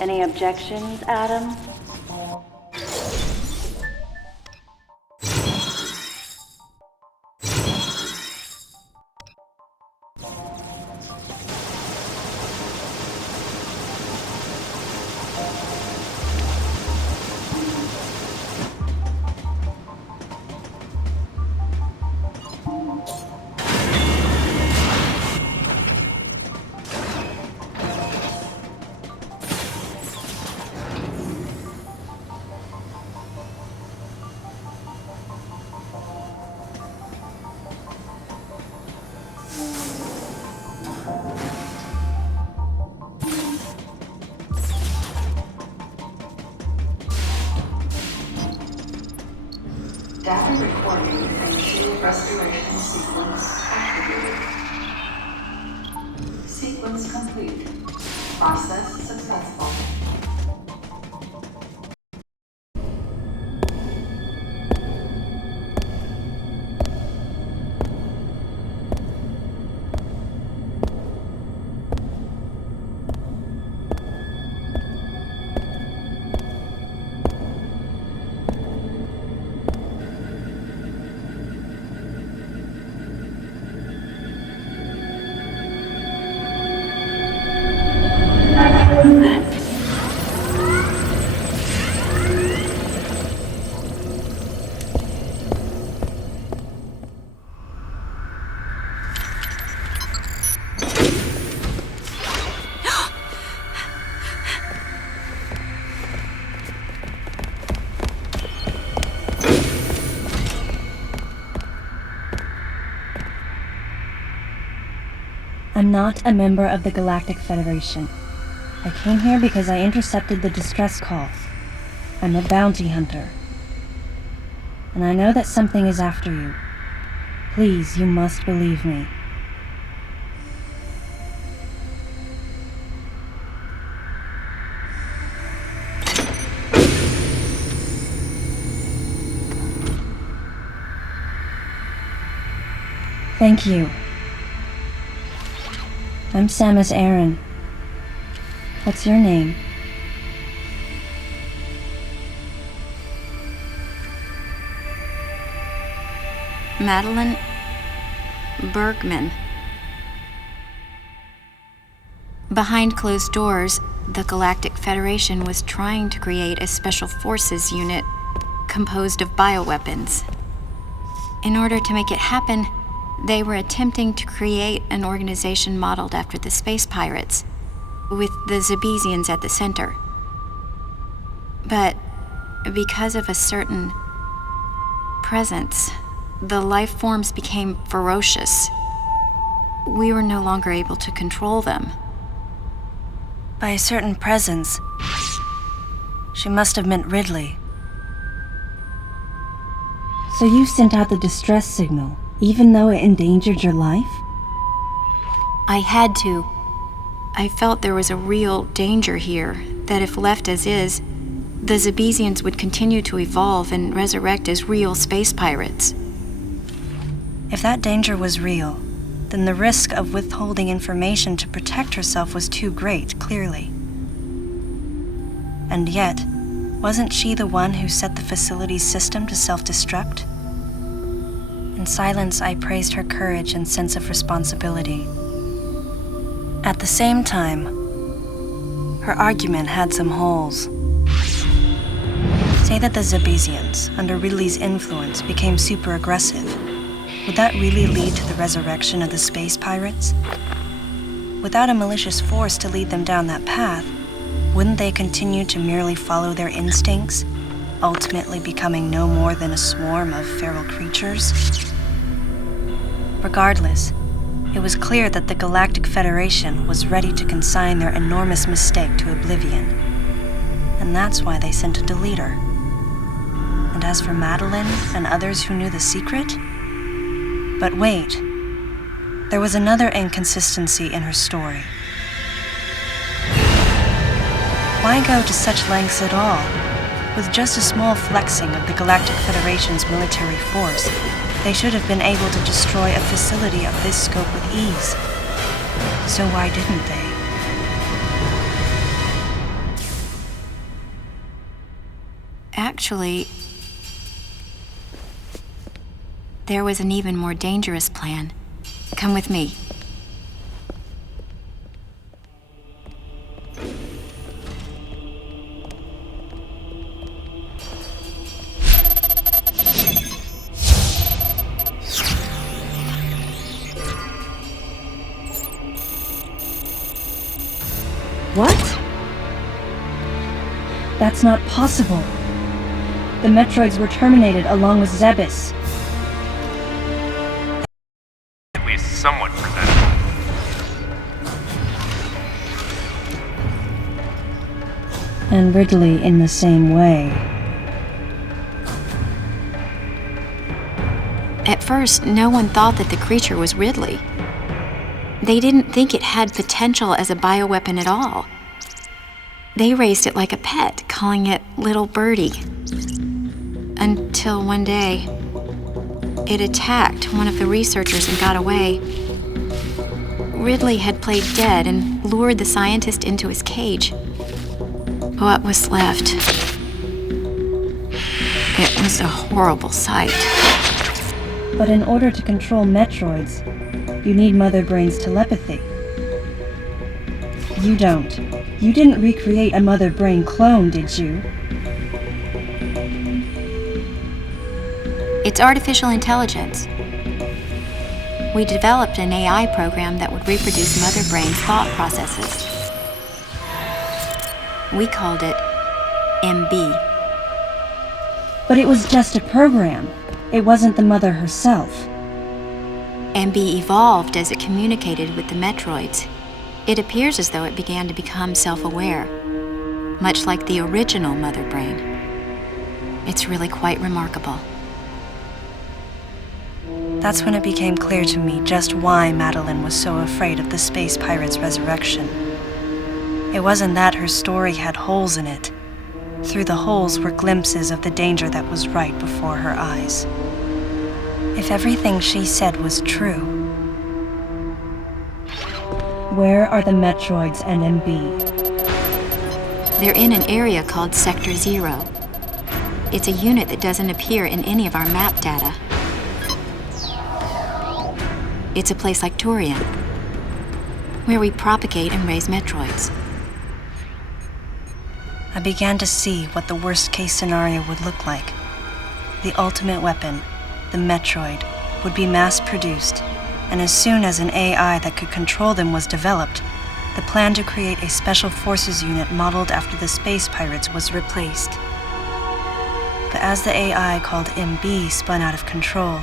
Any objections, Adam? Data recording and shield restoration sequence activated. Sequence complete. Process successful. I'm not a member of the Galactic Federation. I came here because I intercepted the distress call. I'm a bounty hunter. And I know that something is after you. Please, you must believe me. Thank you. I'm Samus Aran. What's your name? Madeline Bergman. Behind closed doors, the Galactic Federation was trying to create a special forces unit composed of bioweapons. In order to make it happen, they were attempting to create an organization modeled after the space pirates, with the Zebesians at the center. But because of a certain presence, the life forms became ferocious. We were no longer able to control them. By a certain presence, she must have meant Ridley. So you sent out the distress signal, even though it endangered your life? I had to. I felt there was a real danger here, that if left as is, the Zebesians would continue to evolve and resurrect as real space pirates. If that danger was real, then the risk of withholding information to protect herself was too great, clearly. And yet, wasn't she the one who set the facility's system to self-destruct? In silence, I praised her courage and sense of responsibility. At the same time, her argument had some holes. Say that the Zebesians, under Ridley's influence, became super aggressive. Would that really lead to the resurrection of the space pirates? Without a malicious force to lead them down that path, wouldn't they continue to merely follow their instincts, ultimately becoming no more than a swarm of feral creatures? Regardless, it was clear that the Galactic Federation was ready to consign their enormous mistake to oblivion. And that's why they sent a deleter. And as for Madeline and others who knew the secret? But wait, there was another inconsistency in her story. Why go to such lengths at all? With just a small flexing of the Galactic Federation's military force, they should have been able to destroy a facility of this scope with ease. So why didn't they? Actually, there was an even more dangerous plan. Come with me. What? That's not possible. The Metroids were terminated along with Zebes. At least somewhat presentable. And Ridley in the same way. At first, no one thought that the creature was Ridley. They didn't think it had potential as a bioweapon at all. They raised it like a pet, calling it Little Birdie. Until one day, it attacked one of the researchers and got away. Ridley had played dead and lured the scientist into his cage. What was left? It was a horrible sight. But in order to control Metroids, you need Mother Brain's telepathy. You don't. You didn't recreate a Mother Brain clone, did you? It's artificial intelligence. We developed an AI program that would reproduce Mother Brain's thought processes. We called it MB. But it was just a program. It wasn't the Mother herself. MB evolved as it communicated with the Metroids. It appears as though it began to become self-aware, much like the original Mother Brain. It's really quite remarkable. That's when it became clear to me just why Madeline was so afraid of the space pirate's resurrection. It wasn't that her story had holes in it. Through the holes were glimpses of the danger that was right before her eyes. If everything she said was true, where are the Metroids and MB? They're in an area called Sector 0. It's a unit that doesn't appear in any of our map data. It's a place like Turian, where we propagate and raise Metroids. I began to see what the worst-case scenario would look like. The ultimate weapon, the Metroid, would be mass-produced, and as soon as an AI that could control them was developed, the plan to create a special forces unit modeled after the space pirates was replaced. But as the AI called MB spun out of control,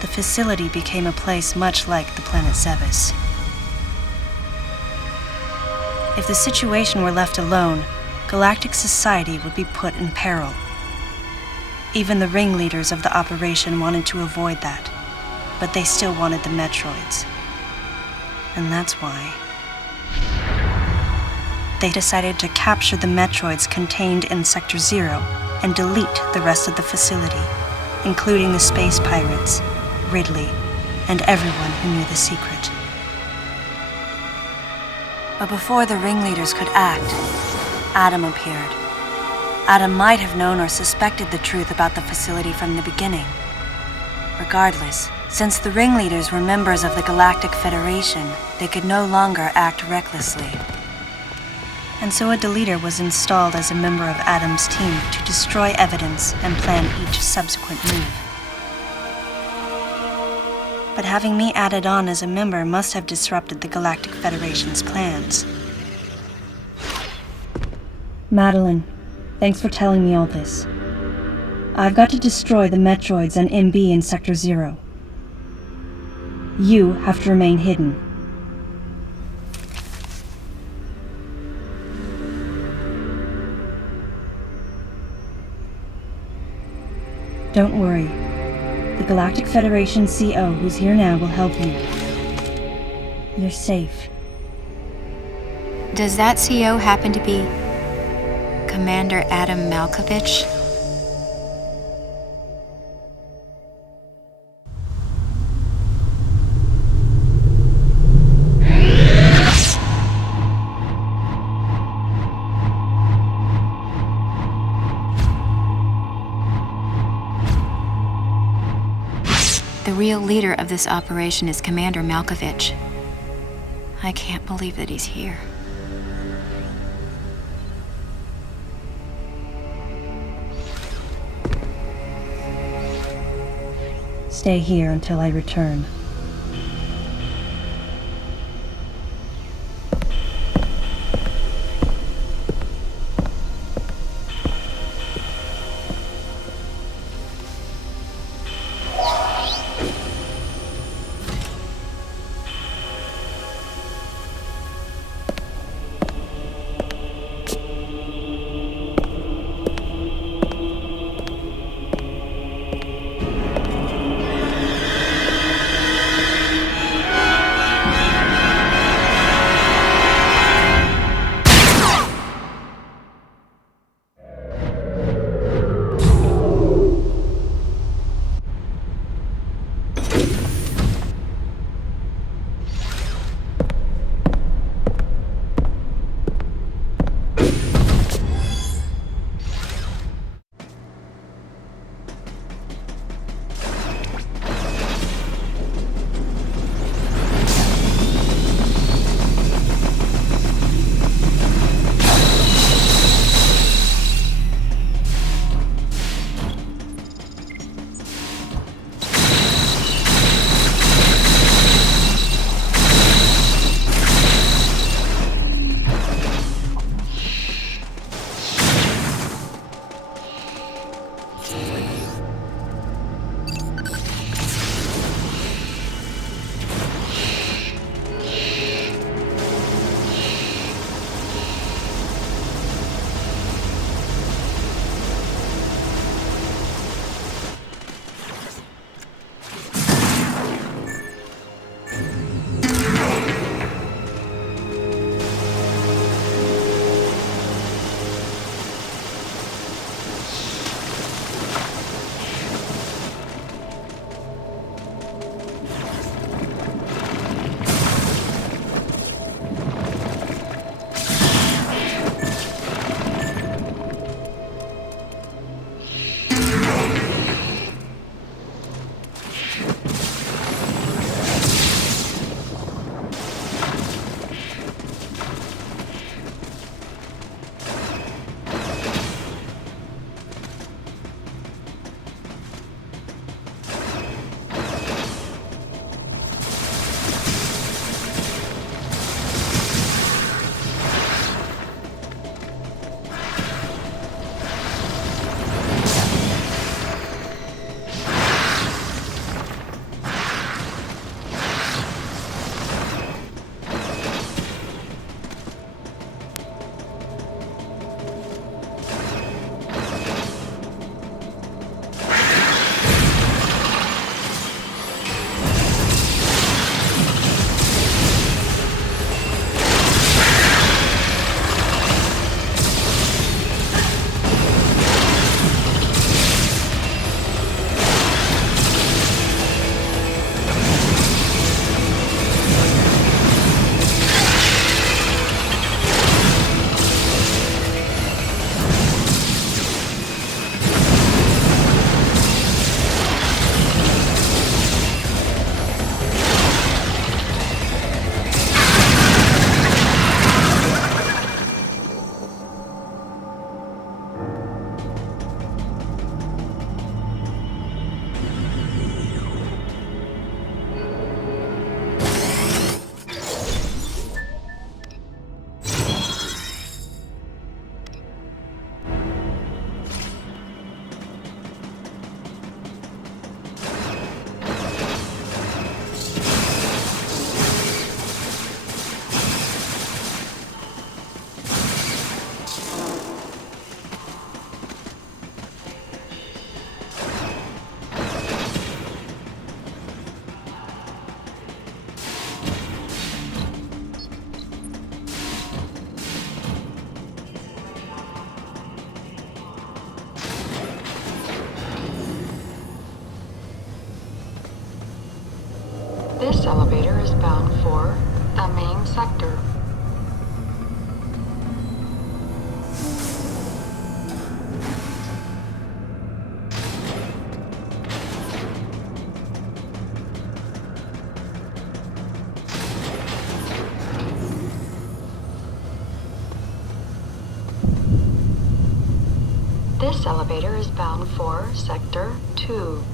the facility became a place much like the planet Zebes. If the situation were left alone, galactic society would be put in peril. Even the ringleaders of the operation wanted to avoid that, but they still wanted the Metroids. And that's why they decided to capture the Metroids contained in Sector 0 and delete the rest of the facility, including the space pirates, Ridley, and everyone who knew the secret. But before the ringleaders could act, Adam appeared. Adam might have known or suspected the truth about the facility from the beginning. Regardless, since the ringleaders were members of the Galactic Federation, they could no longer act recklessly. And so a deleter was installed as a member of Adam's team to destroy evidence and plan each subsequent move. But having me added on as a member must have disrupted the Galactic Federation's plans. Madeline, thanks for telling me all this. I've got to destroy the Metroids and MB in Sector 0. You have to remain hidden. Don't worry. The Galactic Federation CO who's here now will help you. You're safe. Does that CO happen to be Commander Adam Malkovich? The real leader of this operation is Commander Malkovich. I can't believe that he's here. Stay here until I return. This elevator is bound for the main sector. This elevator is bound for Sector 2.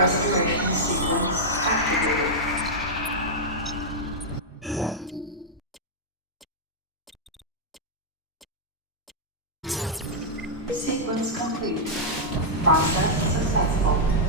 Restoration sequence activated. Sequence complete. Process successful.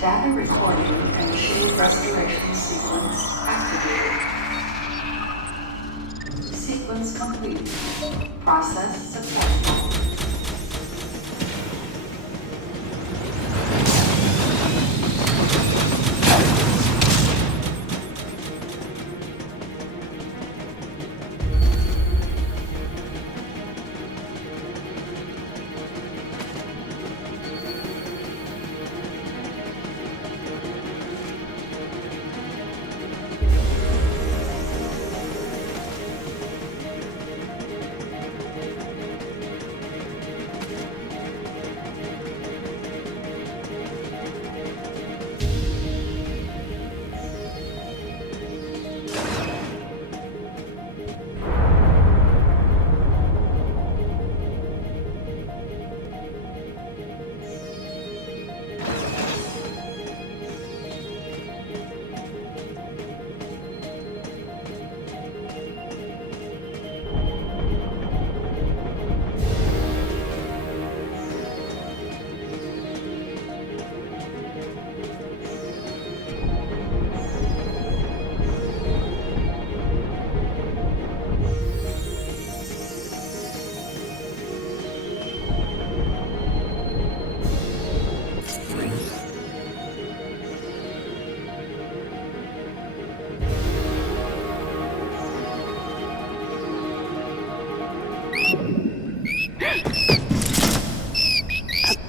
Data recording and machine restoration sequence activated. Sequence complete. Process successful.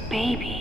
Baby.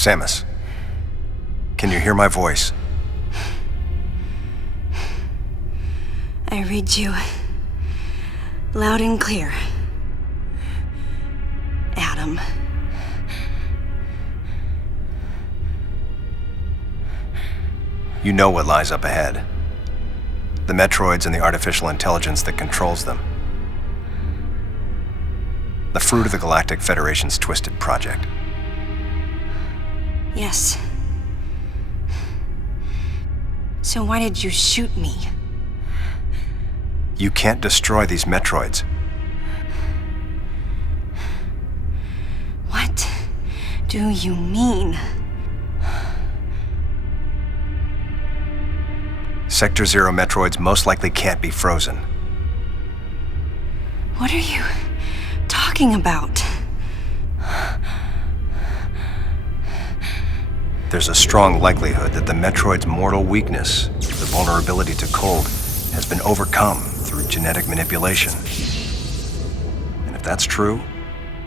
Samus, can you hear my voice? I read you loud and clear, Adam. You know what lies up ahead. The Metroids and the artificial intelligence that controls them. The fruit of the Galactic Federation's twisted project. Yes. So why did you shoot me? You can't destroy these Metroids. What do you mean? Sector Zero Metroids most likely can't be frozen. What are you talking about? There's a strong likelihood that the Metroid's mortal weakness, the vulnerability to cold, has been overcome through genetic manipulation. And if that's true,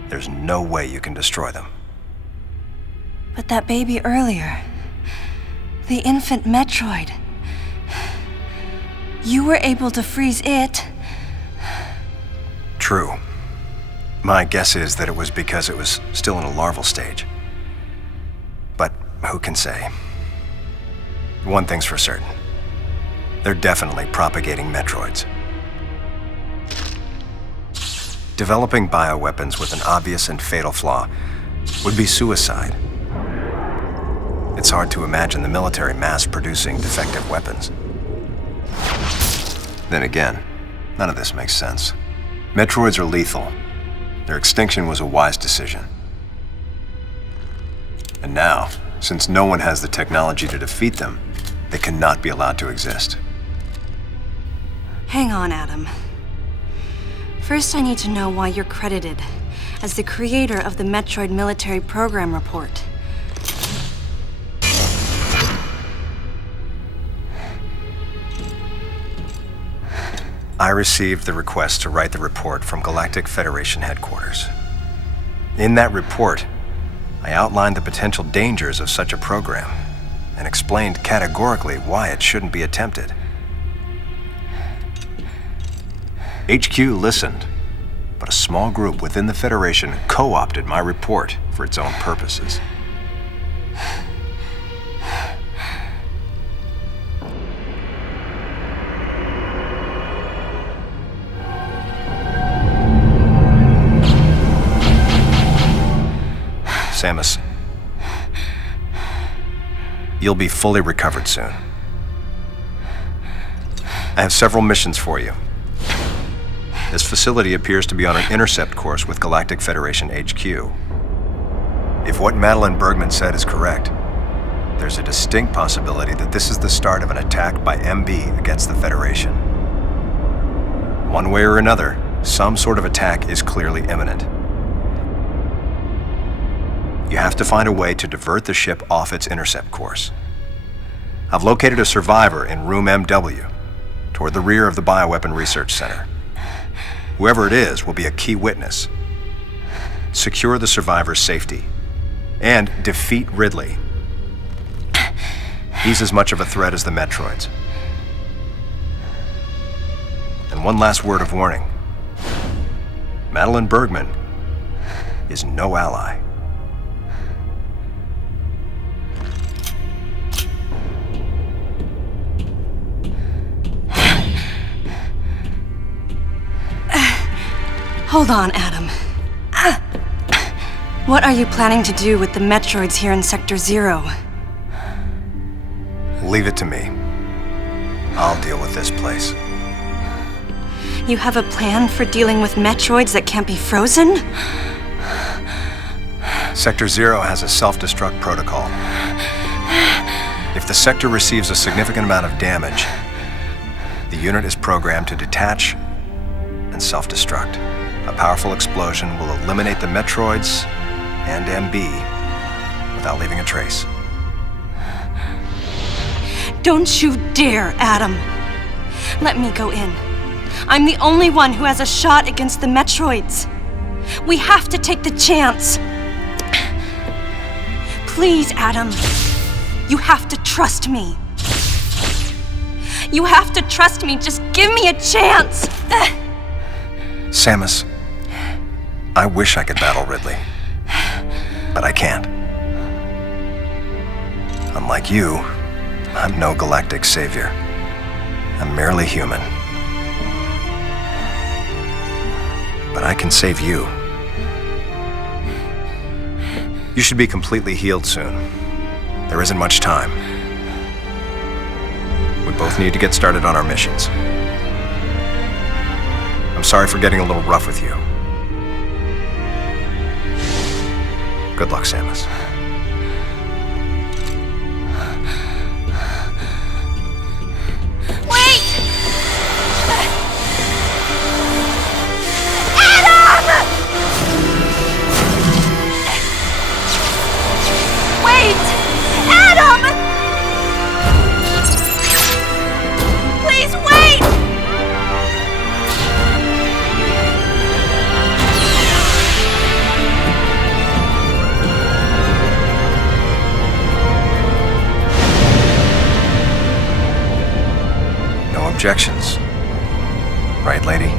there's no way you can destroy them. But that baby earlier, the infant Metroid, you were able to freeze it. True. My guess is that it was because it was still in a larval stage. Who can say? One thing's for certain. They're definitely propagating Metroids. Developing bioweapons with an obvious and fatal flaw would be suicide. It's hard to imagine the military mass-producing defective weapons. Then again, none of this makes sense. Metroids are lethal. Their extinction was a wise decision. And now, since no one has the technology to defeat them, they cannot be allowed to exist. Hang on, Adam. First, I need to know why you're credited as the creator of the Metroid Military Program Report. I received the request to write the report from Galactic Federation headquarters. In that report, I outlined the potential dangers of such a program and explained categorically why it shouldn't be attempted. HQ listened, but a small group within the Federation co-opted my report for its own purposes. Samus, you'll be fully recovered soon. I have several missions for you. This facility appears to be on an intercept course with Galactic Federation HQ. If what Madeline Bergman said is correct, there's a distinct possibility that this is the start of an attack by MB against the Federation. One way or another, some sort of attack is clearly imminent. You have to find a way to divert the ship off its intercept course. I've located a survivor in room MW, toward the rear of the Bioweapon Research Center. Whoever it is will be a key witness. Secure the survivor's safety, and defeat Ridley. He's as much of a threat as the Metroids. And one last word of warning. Madeline Bergman is no ally. Hold on, Adam. What are you planning to do with the Metroids here in Sector 0? Leave it to me. I'll deal with this place. You have a plan for dealing with Metroids that can't be frozen? Sector 0 has a self-destruct protocol. If the sector receives a significant amount of damage, the unit is programmed to detach and self-destruct. A powerful explosion will eliminate the Metroids and MB without leaving a trace. Don't you dare, Adam. Let me go in. I'm the only one who has a shot against the Metroids. We have to take the chance. Please, Adam. You have to trust me. You have to trust me. Just give me a chance. Samus, I wish I could battle Ridley, but I can't. Unlike you, I'm no galactic savior. I'm merely human. But I can save you. You should be completely healed soon. There isn't much time. We both need to get started on our missions. I'm sorry for getting a little rough with you. Good luck, Samus. Wait! Adam! Wait! Adam! Please wait! Objections. Right, lady?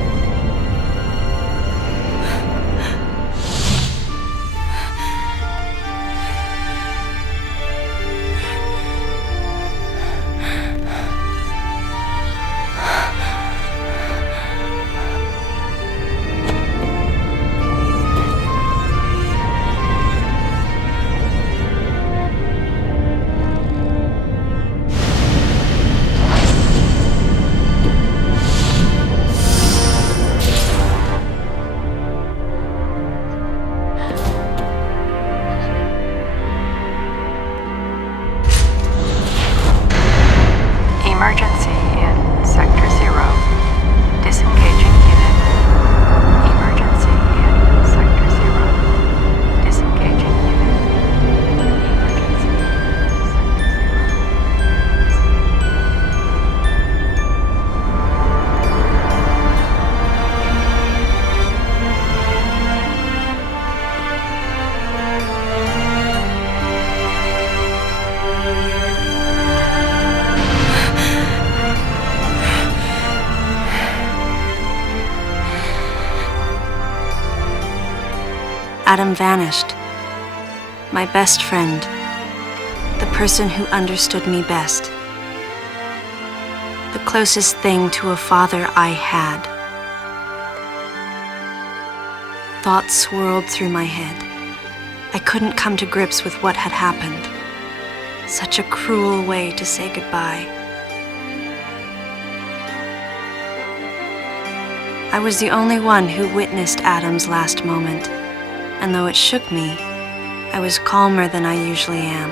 Adam vanished. My best friend. The person who understood me best. The closest thing to a father I had. Thoughts swirled through my head. I couldn't come to grips with what had happened. Such a cruel way to say goodbye. I was the only one who witnessed Adam's last moment, and though it shook me, I was calmer than I usually am.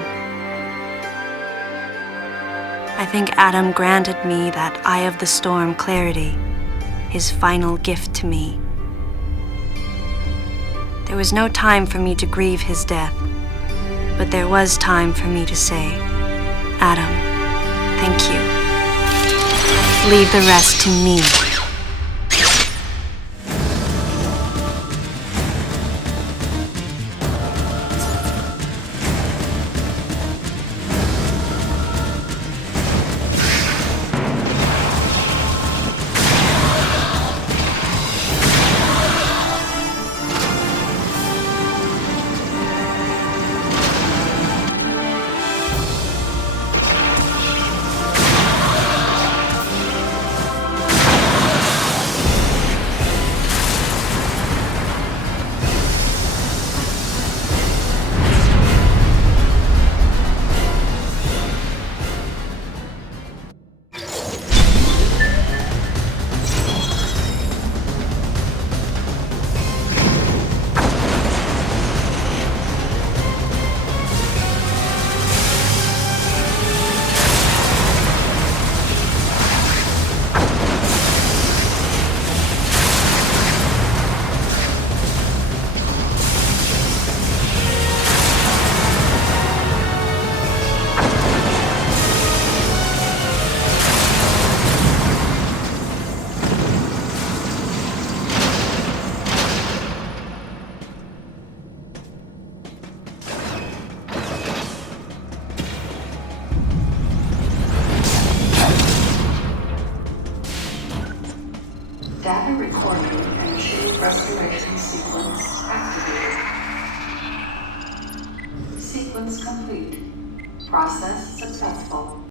I think Adam granted me that eye of the storm clarity, his final gift to me. There was no time for me to grieve his death, but there was time for me to say, Adam, thank you. Leave the rest to me. Data recording and shape restoration sequence activated. Sequence complete. Process successful.